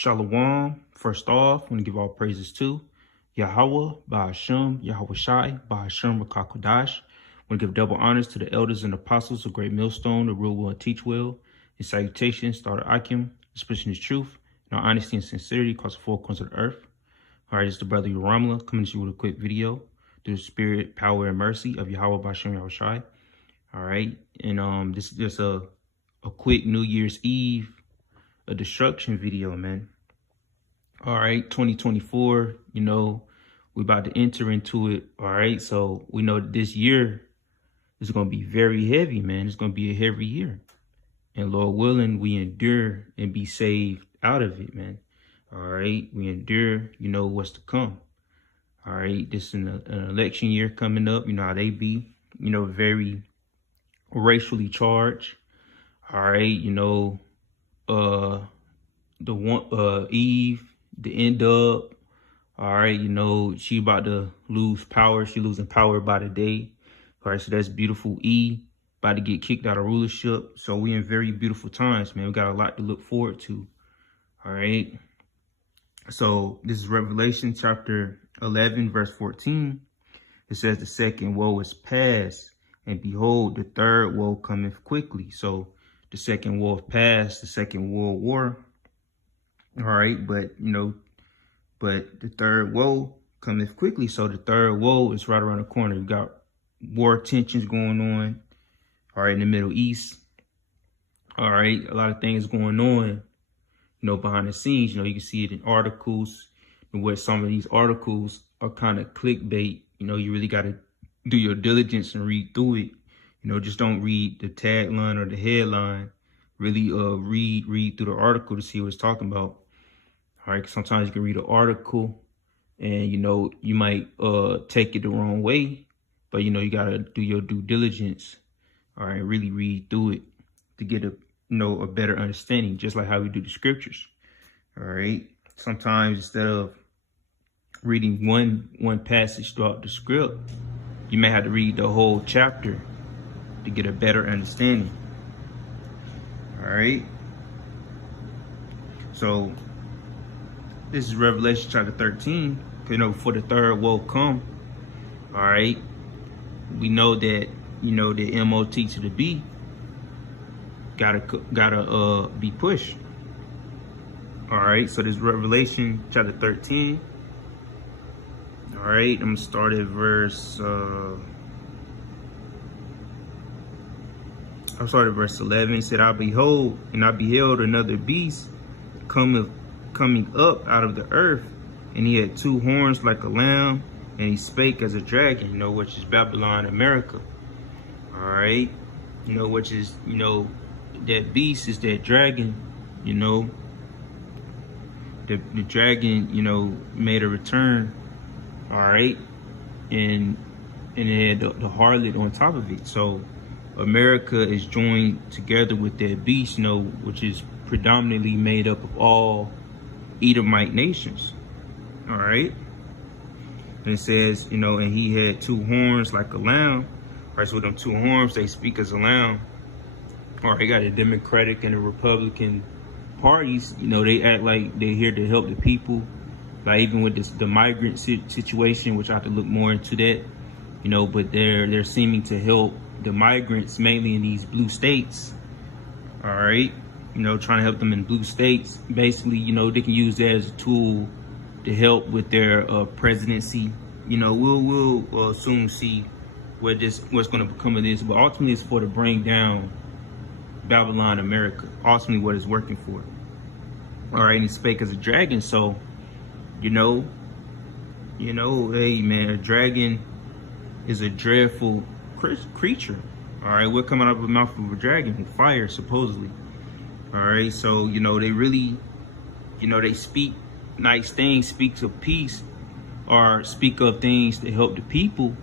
Shalom. First off, I want to give all praises to Yahweh, Ba'ashem, Yahweh Shai, Ba'ashem, Rakakodash. I want to give double honors to the elders and apostles of Great Millstone, the rule well and teach well. In salutations, Starter Akim, expressing his truth, and our honesty and sincerity across the four corners of the earth. All right, it's the brother Yoramla coming to you with a quick video through the spirit, power, and mercy of Yahweh, Ba'ashem, Yahweh Shai. All right, and this is just a quick New Year's Eve a destruction video, man. All right, 2024, you know, we're about to enter into it. All right, so we know that this year is going to be very heavy, man. It's going to be a heavy year. And Lord willing, we endure and be saved out of it, man. All right, we endure, you know, what's to come. All right, this is an election year coming up. You know how they be, you know, very racially charged. All right, you know, Eve, the end up, all right, you know, she about to lose power. She losing power by the day. All right, so that's beautiful. E about to get kicked out of rulership. So we in very beautiful times, man. We got a lot to look forward to. All right. So this is Revelation chapter 11, verse 14. It says the second woe is past, and behold, the third woe cometh quickly. So the second war passed, the Second World War. All right, but you know, but the third woe cometh quickly. So the third woe is right around the corner. You got war tensions going on, all right, in the Middle East. All right, a lot of things going on, you know, behind the scenes. You know, you can see it in articles, and where some of these articles are kind of clickbait. You know, you really got to do your diligence and read through it. You know, just don't read the tagline or the headline. Really read through the article to see what it's talking about. All right, sometimes you can read an article and, you know, you might take it the wrong way. But, you know, you got to do your due diligence. All right, really read through it to get a, you know, a better understanding, just like how we do the scriptures. All right, sometimes instead of reading one passage throughout the script, you may have to read the whole chapter to get a better understanding. All right. So this is Revelation chapter 13. You know, for the third woe come. All right. We know that, you know, the MOT to the B gotta be pushed. All right. So this is Revelation chapter 13. All right. I'm gonna start at verse. I started verse 11. It said, I beheld another beast coming up out of the earth, and he had two horns like a lamb, and he spake as a dragon, you know, which is Babylon, America. All right, you know, which is, you know, that beast is that dragon, you know. The dragon, you know, made a return. All right, and it had the harlot on top of it. So America is joined together with that beast, you know, which is predominantly made up of all Edomite nations. All right. And it says, you know, and he had two horns like a lamb. All right. So with them two horns, they speak as a lamb. All right. You got the Democratic and the Republican parties, you know, they act like they're here to help the people. Like even with the migrant situation, which I have to look more into that, you know, but they're seeming to help the migrants mainly in these blue states. All right, you know, trying to help them in blue states. Basically, you know, they can use that as a tool to help with their presidency. You know, we'll soon see what's going to become of this, but ultimately it's for to bring down Babylon, America. Ultimately, what it's working for. All right, and he spake as a dragon. So, you know, hey man, a dragon is a dreadful creature. All right, we're coming out of the mouth of a dragon, fire supposedly. All right, so you know they really, you know, they speak nice things, speak of peace, or speak of things to help the people,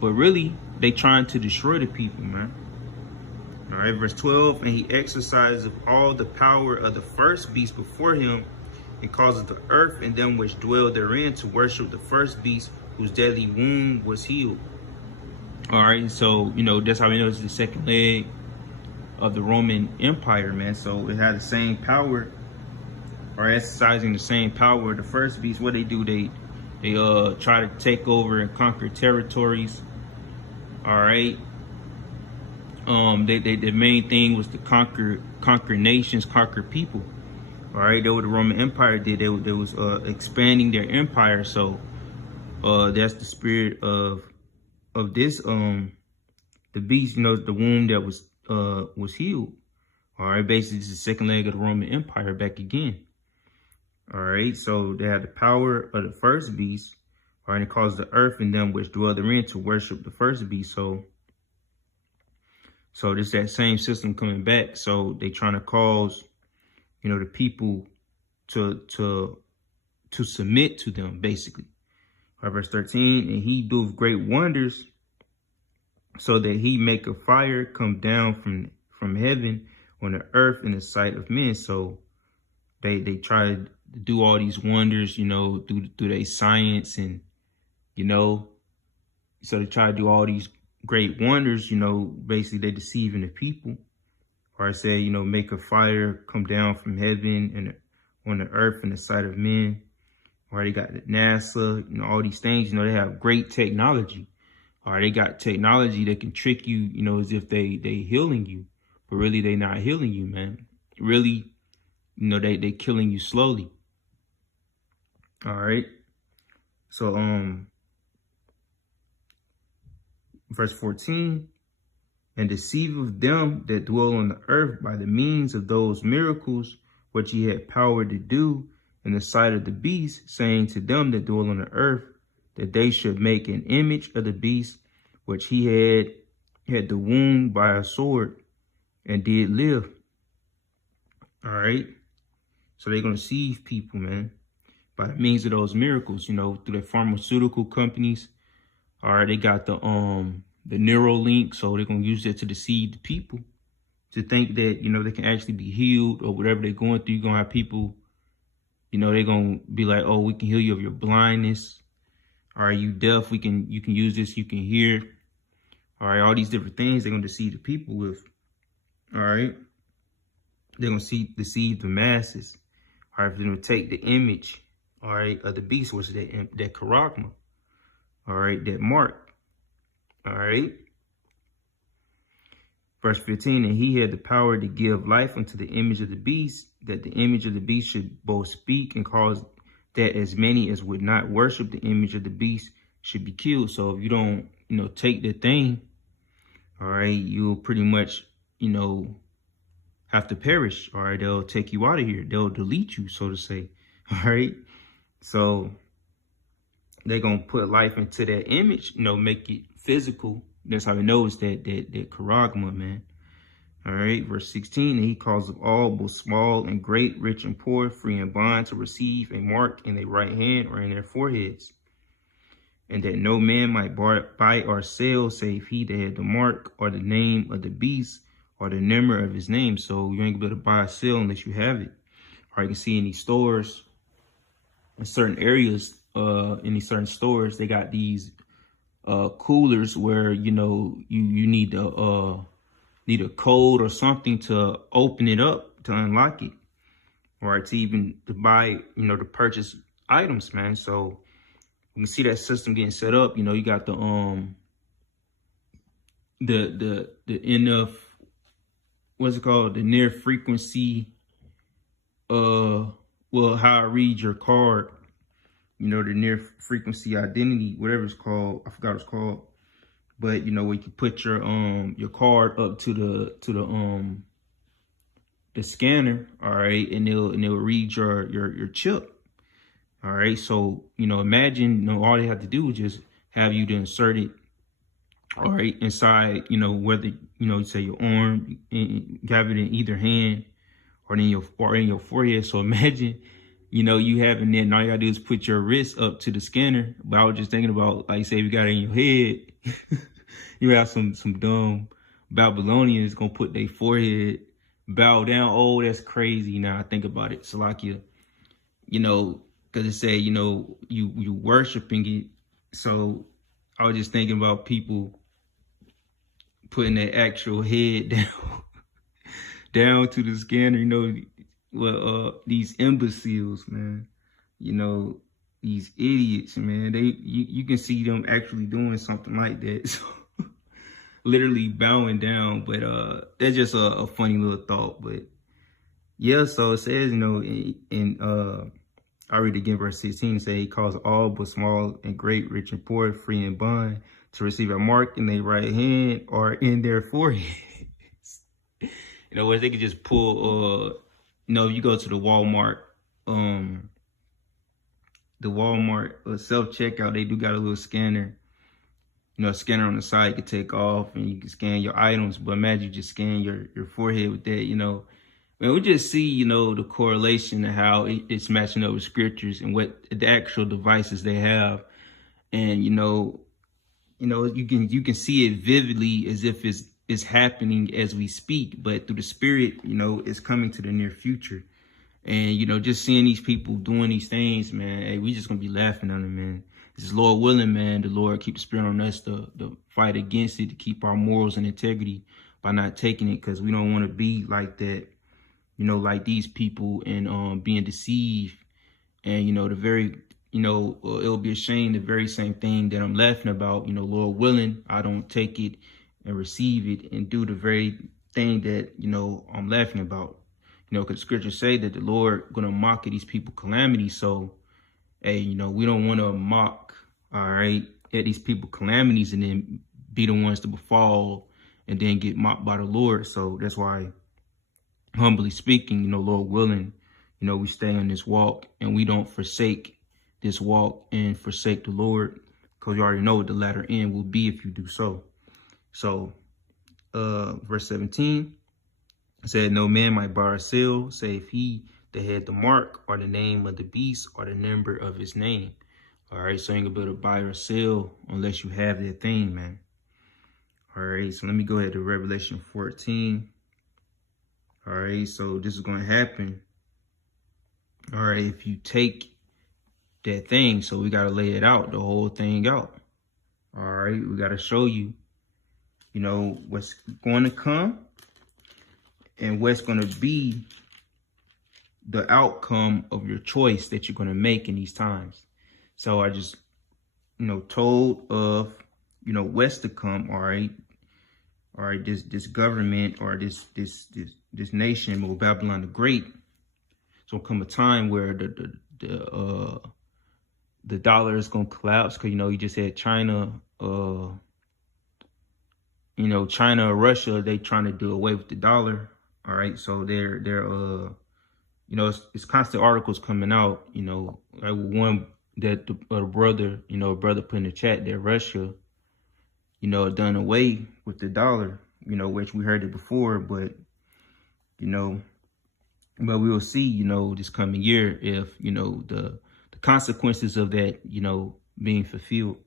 but really they trying to destroy the people, man. All right, verse 12, and he exercises of all the power of the first beast before him, and causes the earth and them which dwell therein to worship the first beast, whose deadly wound was healed. All right, so, you know, that's how we know it's the second leg of the Roman Empire, man. So it had the same power, are exercising the same power of the first beast. What they do, they try to take over and conquer territories. All right. The main thing was to conquer nations, conquer people. All right, that's what the Roman Empire did. They was expanding their empire. So that's the spirit of this the beast. You know, the wound that was healed. All right, basically it's the second leg of the Roman Empire back again. All right, so they had the power of the first beast. All right, and it caused the earth and them which dwell therein to worship the first beast. So this that same system coming back. So they trying to cause, you know, the people to submit to them, basically. All right, verse 13, and he doeth great wonders, so that he make a fire come down from heaven on the earth in the sight of men. So they try to do all these wonders, you know, through their science, and you know, so they try to do all these great wonders, you know, basically they deceiving the people. Or I say, you know, make a fire come down from heaven and on the earth in the sight of men. Or they got NASA, you know, all these things, you know, they have great technology. Or they got technology that can trick you, you know, as if they healing you, but really they not healing you, man. Really, you know, they killing you slowly. All right. So, verse 14, and deceiveth them that dwell on the earth by the means of those miracles which he had power to do in the sight of the beast, saying to them that dwell on the earth that they should make an image of the beast which he had the wound by a sword and did live. All right. So they're going to deceive people, man, by the means of those miracles, you know, through the pharmaceutical companies. All right, they got the Neuralink, so they're gonna use that to deceive the people, to think that, you know, they can actually be healed or whatever they're going through. You're gonna have people, you know, they're gonna be like, oh, we can heal you of your blindness. All right, you deaf, you can use this, you can hear. All right, all these different things they're gonna deceive the people with. All right, they're gonna deceive the masses. All right, they're gonna take the image, all right, of the beast, which is that charagma. All right, that mark. All right. Verse 15, and he had the power to give life unto the image of the beast, that the image of the beast should both speak and cause that as many as would not worship the image of the beast should be killed. So if you don't, you know, take the thing, all right, you'll pretty much, you know, have to perish. All right, they'll take you out of here. They'll delete you, so to say. All right. So they're going to put life into that image, you know, make it physical. That's how he knows that charagma, man. All right, verse 16, and he causeth all, both small and great, rich and poor, free and bond, to receive a mark in their right hand or in their foreheads, and that no man might buy or sell save he that had the mark or the name of the beast or the number of his name. So you ain't gonna be able to buy or sell unless you have it. Or you can see in these stores, in certain areas, in these certain stores, they got these coolers where, you know, you need a code or something to open it up, to unlock it, or to buy, you know, to purchase items, man. So you can see that system getting set up. You know, you got the NF, what's it called, the near frequency, well, how I read your card, you know, the near frequency identity, whatever it's called. I forgot what it's called. But, you know, where you can put your card up to the scanner, all right, and it'll read your chip. All right. So, you know, imagine, you know, all they have to do is just have you to insert it, all right, inside, you know, whether, you know, say your arm, and have it in either hand or in your forehead. So imagine, you know, you having that, and all you gotta do is put your wrist up to the scanner. But I was just thinking about, like, say if you got it in your head, you have some dumb Babylonians gonna put their forehead bow down. Oh, that's crazy. Now I think about it, Salakia, you know, because it said, you know, you worshiping it. So I was just thinking about people putting their actual head down to the scanner, you know, these imbeciles, man, you know, these idiots, man, you can see them actually doing something like that. So literally bowing down, but that's just a funny little thought. But yeah, so it says, you know, I read again verse 16, it says, he calls all but small and great, rich and poor, free and bond, to receive a mark in their right hand or in their foreheads. You know, where they could just pull, you know, if you go to the Walmart self-checkout, they do got a little scanner. You know, a scanner on the side you can take off and you can scan your items. But imagine you just scan your forehead with that, you know. Man, we just see, you know, the correlation of how it's matching up with scriptures and what the actual devices they have. And, you know, you can see it vividly as if it's happening as we speak, but through the spirit, you know, it's coming to the near future. And, you know, just seeing these people doing these things, man, hey, we just gonna be laughing at them, man. This is Lord willing, man. The Lord keep the spirit on us to fight against it, to keep our morals and integrity by not taking it, because we don't want to be like that, you know, like these people, and being deceived. And, you know, it'll be a shame, the very same thing that I'm laughing about, you know, Lord willing, I don't take it and receive it and do the very thing that, you know, I'm laughing about. You know, because scriptures say that the Lord gonna mock at these people calamity. So, hey, you know, we don't want to mock, all right, at these people calamities and then be the ones to befall and then get mocked by the Lord. So that's why, humbly speaking, you know, Lord willing, you know, we stay on this walk and we don't forsake this walk and forsake the Lord, because you already know what the latter end will be if you do so. So, verse 17. Said, no man might bar or sell, save he that had the mark or the name of the beast or the number of his name. All right, so you ain't gonna be able to buy or sell unless you have that thing, man. All right, so let me go ahead to Revelation 14. All right, so this is gonna happen. All right, if you take that thing, so we gotta lay it out, the whole thing out. All right, we gotta show you, you know, what's going to come and what's going to be the outcome of your choice that you're going to make in these times. So I just, you know, told of, you know, what's to come. All right, this government or this nation, Babylon the Great. So come a time where the dollar is going to collapse, because, you know, you just had China, you know, China or Russia, they trying to do away with the dollar. All right, so they're you know, it's constant articles coming out, you know, like one that the brother, you know, brother put in the chat that Russia, you know, done away with the dollar, you know, which we heard it before, but, you know, but we will see, you know, this coming year if, you know, the consequences of that, you know, being fulfilled.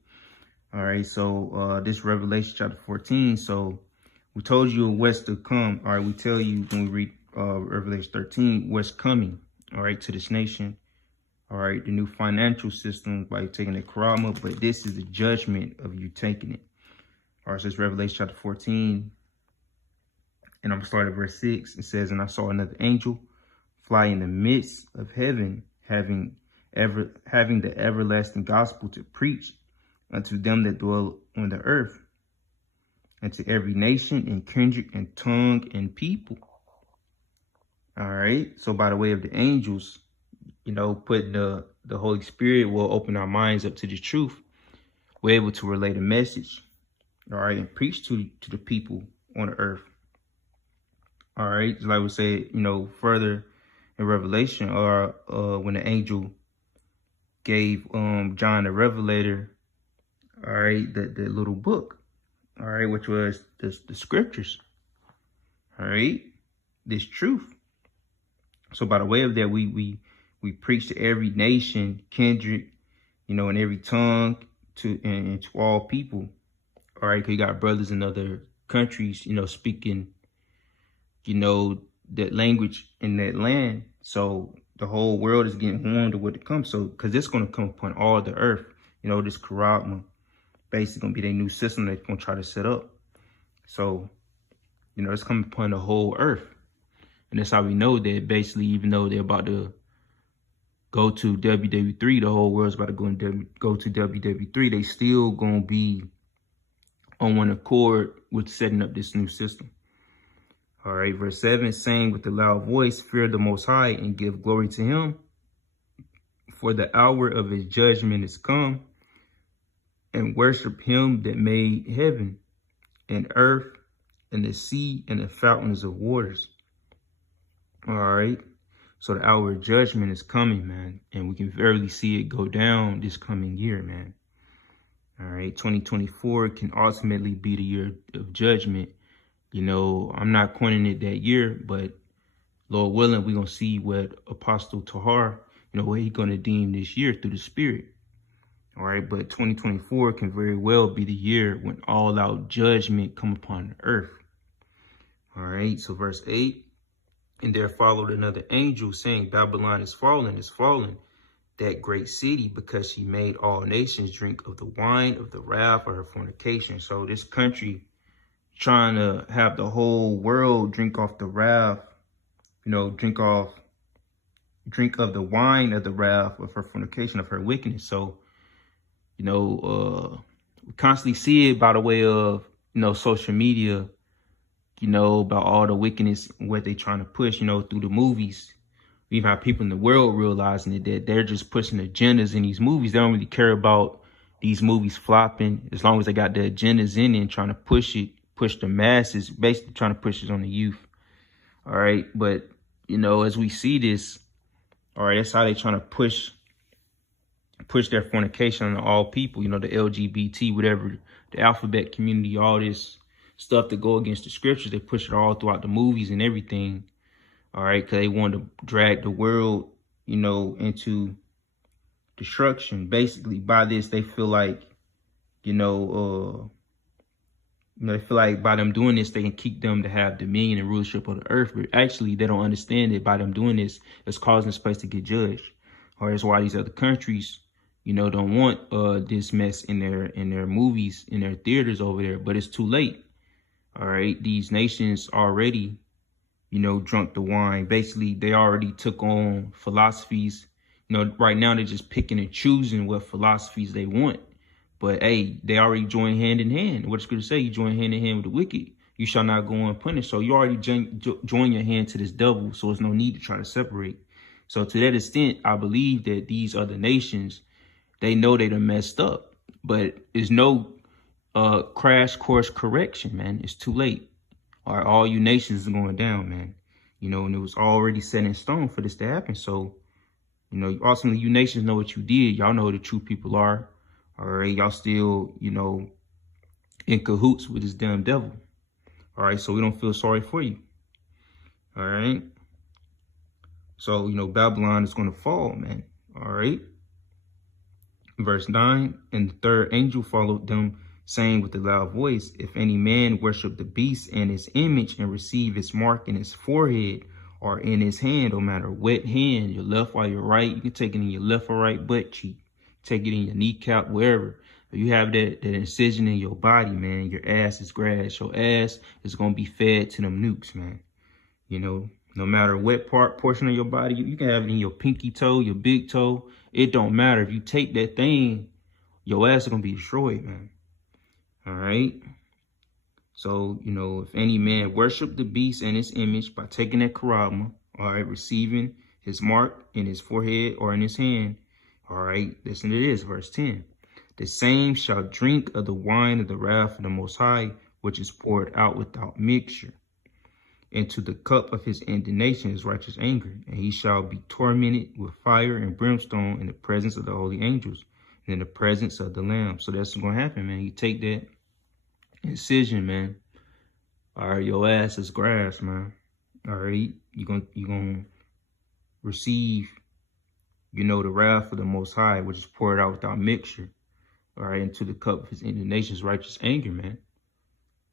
All right, so this Revelation chapter 14, so we told you what's to come. All right, we tell you when we read Revelation 13, what's coming, all right, to this nation. All right, the new financial system by taking the Karama, but this is the judgment of you taking it. All right, so it's Revelation chapter 14, and I'm going to start at verse 6. It says, and I saw another angel fly in the midst of heaven, having the everlasting gospel to preach unto them that dwell on the earth, and to every nation and kindred and tongue and people. All right. So by the way of the angels, you know, putting the Holy Spirit will open our minds up to the truth. We're able to relay the message. All right. And preach to the people on the earth. All right. Just like we say, you know, further in Revelation, or when the angel gave John the Revelator, all right, the little book. All right, which was the scriptures. All right, this truth. So by the way of that, we preach to every nation, kindred, you know, and every tongue, and to all people. All right, because you got brothers in other countries, you know, speaking, you know, that language in that land. So the whole world is getting warned of what to come. So because it's going to come upon all the earth, you know, this Karama. Basically gonna be their new system they're gonna try to set up. So, you know, it's coming upon the whole earth. And that's how we know that basically, even though they're about to go to WW3, the whole world's about to go to WW3, they still gonna be on one accord with setting up this new system. All right, verse 7, saying with a loud voice, fear the Most High and give glory to him, for the hour of his judgment is come, and worship him that made heaven and earth and the sea and the fountains of waters. All right. So the hour of judgment is coming, man. And we can verily see it go down this coming year, man. All right. 2024 can ultimately be the year of judgment. You know, I'm not coining it that year, but Lord willing, we're going to see what Apostle Tahar, you know, what he's going to deem this year through the Spirit. All right. But 2024 can very well be the year when all out judgment come upon the earth. All right. So verse 8. And there followed another angel saying, Babylon is fallen, that great city, because she made all nations drink of the wine of the wrath of her fornication. So this country trying to have the whole world drink off the wrath, you know, drink of the wine of the wrath of her fornication, of her wickedness. So, you know, we constantly see it by the way of, you know, social media, you know, about all the wickedness, what they trying to push, you know, through the movies. We even have people in the world realizing that they're just pushing agendas in these movies. They don't really care about these movies flopping, as long as they got the agendas in it and trying to push it, push the masses, basically trying to push it on the youth. All right. But, you know, as we see this, all right, that's how they trying to push their fornication on all people, you know, the LGBT, whatever, the alphabet community, all this stuff to go against the scriptures. They push it all throughout the movies and everything. All right. Because they want to drag the world, you know, into destruction. Basically, by this, they feel like, they feel like by them doing this, they can keep them to have dominion and rulership of the earth. But actually, they don't understand that by them doing this, it's causing this place to get judged. Or that's why these other countries, you know, don't want this mess in their movies, in their theaters over there. But it's too late. All right. These nations already, you know, drunk the wine. Basically, they already took on philosophies. You know, right now they're just picking and choosing what philosophies they want. But, hey, they already join hand in hand. What it's going to say, you join hand in hand with the wicked, you shall not go unpunished. So you already join your hand to this devil. So there's no need to try to separate. So to that extent, I believe that these other nations, they know they done messed up. But there's no crash course correction, man. It's too late. All you nations are going down, man. You know, and it was already set in stone for this to happen. So, you know, ultimately, you nations know what you did. Y'all know who the true people are. All right. Y'all still, you know, in cahoots with this damn devil. All right. So we don't feel sorry for you. All right. So, you know, Babylon is going to fall, man. All right. Verse 9, and the third angel followed them, saying with a loud voice, if any man worship the beast and his image and receive his mark in his forehead or in his hand, no matter what hand, your left or your right, you can take it in your left or right butt cheek, take it in your kneecap, wherever. If you have that incision in your body, man, your ass is grass. Your ass is going to be fed to them nukes, man. You know, no matter what portion of your body, you can have it in your pinky toe, your big toe. It don't matter. If you take that thing, your ass is going to be destroyed, man. All right. So, you know, if any man worship the beast and his image by taking that karama, all right, receiving his mark in his forehead or in his hand, all right, listen to this, verse 10. The same shall drink of the wine of the wrath of the Most High, which is poured out without mixture, into the cup of his indignation, his righteous anger. And he shall be tormented with fire and brimstone in the presence of the holy angels and in the presence of the Lamb. So that's what's going to happen, man. You take that incision, man. All right, your ass is grass, man. All right, you're gonna receive, you know, the wrath of the Most High, which is poured out without mixture. All right, into the cup of his indignation's righteous anger, man.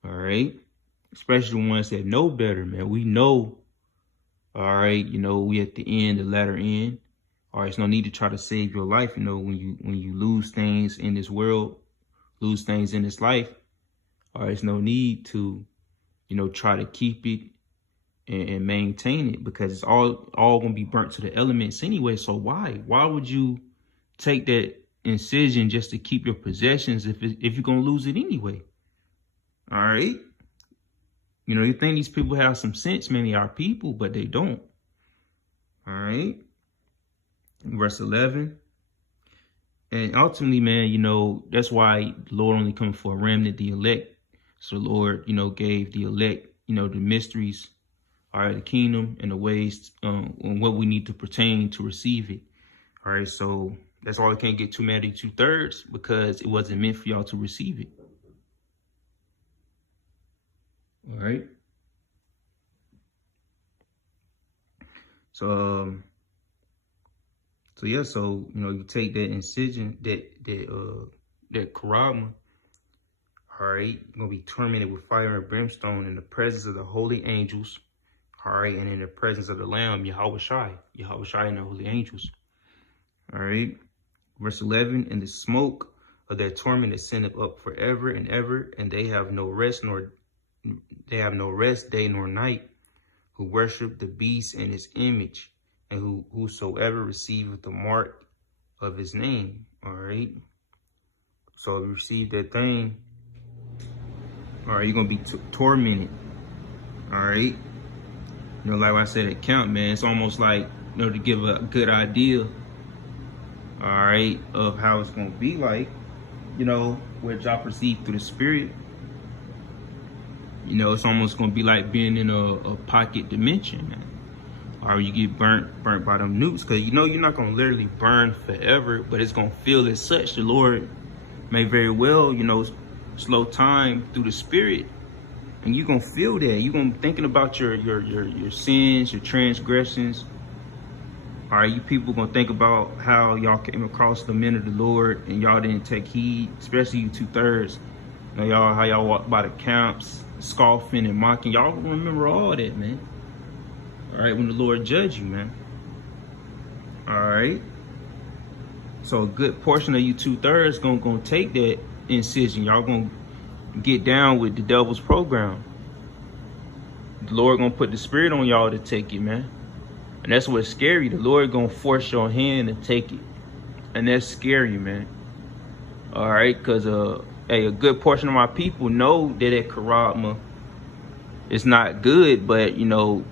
All right, especially the ones that know better, man. We know. All right, you know, we at the end, the latter end. All right, there's no need to try to save your life. You know, when you lose things in this world, lose things in this life. All right, there's no need to, you know, try to keep it and maintain it, because it's all gonna be burnt to the elements anyway. So why would you take that incision just to keep your possessions if you're gonna lose it anyway? All right. You know, you think these people have some sense, man. They are people, but they don't. All right. Verse 11. And ultimately, man, you know, that's why the Lord only comes for a remnant, the elect. So the Lord, you know, gave the elect, you know, the mysteries, all right, the kingdom and the ways on what we need to pertain to receive it. All right. So that's why we can't get too mad at 2/3, because it wasn't meant for y'all to receive it. All right. So yeah, so you know, you take that incision, that charagma, all right, you're gonna be tormented with fire and brimstone in the presence of the holy angels, all right, and in the presence of the Lamb, Yahushai and the holy angels. All right. Verse 11, and the smoke of their torment ascended up forever and ever, and they have no rest day nor night, who worship the beast and his image, and whosoever receiveth the mark of his name. All right. So if you receive that thing, all right, you're gonna be tormented. All right. You know, like I said at camp, man, it's almost like, you know, to give a good idea, all right, of how it's gonna be like, you know, what y'all perceive through the spirit. You know, it's almost gonna be like being in a pocket dimension, man. Or you get burnt by them nukes, because you know you're not gonna literally burn forever, but it's gonna feel as such. The Lord may very well, you know, slow time through the spirit, and you're gonna feel that. You're gonna be thinking about your sins, your transgressions. All right, you people gonna think about how y'all came across the men of the Lord and y'all didn't take heed, especially you 2/3. You know, how y'all walked by the camps, scoffing and mocking. Y'all remember all that, man. All right, when the Lord judge you, man. All right. So a good portion of you 2/3 gonna take that incision. Y'all gonna get down with the devil's program. The Lord gonna put the spirit on y'all to take it, man. And that's what's scary. The Lord gonna force your hand to take it. And that's scary, man. All right, because hey, a good portion of my people know that charagma is not good, but you know,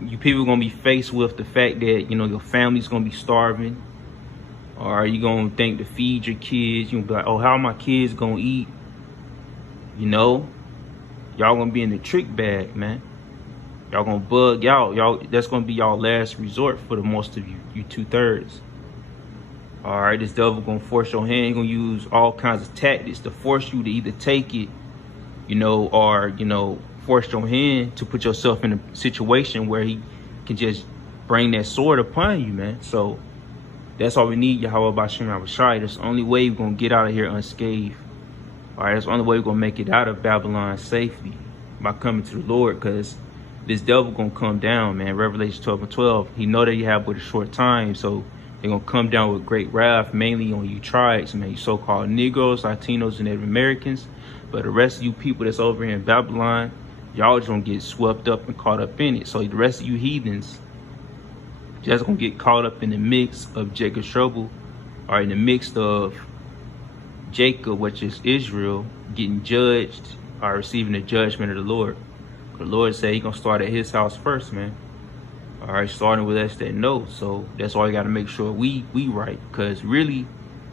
you people gonna be faced with the fact that, you know, your family's gonna be starving. Or you gonna think to feed your kids. You gonna be like, oh, how my kids gonna eat? You know, y'all gonna be in the trick bag, man. Y'all gonna bug out. That's gonna be y'all last resort for the most of you 2/3. All right, this devil gonna force your hand. He's gonna use all kinds of tactics to force you to either take it, you know, or, you know, force your hand to put yourself in a situation where he can just bring that sword upon you, man. So that's all we need, Yahweh Bashim Yahushai. That's the only way we're gonna get out of here unscathed. All right, that's the only way we're gonna make it out of Babylon safely, by coming to the Lord, because this devil gonna come down, man. Revelation 12:12. He know that you have but a short time, so they're gonna come down with great wrath, mainly on you tribes, man, you so-called Negroes, Latinos, and Native Americans. But the rest of you people that's over here in Babylon, y'all just gonna get swept up and caught up in it. So the rest of you heathens just gonna get caught up in the mix of Jacob's trouble, or in the mix of Jacob, which is Israel, getting judged or receiving the judgment of the Lord. The Lord said he gonna start at his house first, man. All right, starting with us that know. So that's why we gotta make sure we right, because really,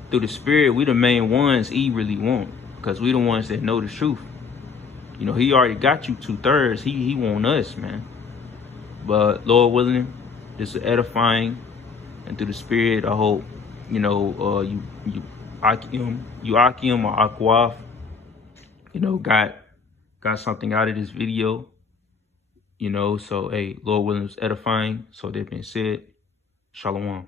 through the spirit, we the main ones he really want, because we the ones that know the truth. You know, he already got you 2/3. He want us, man. But Lord willing, this is edifying, and through the spirit, I hope, you know, you Akim or Akwaf, you know, got something out of this video. You know, so hey, Lord willing, it's edifying. So that being said, Shalom.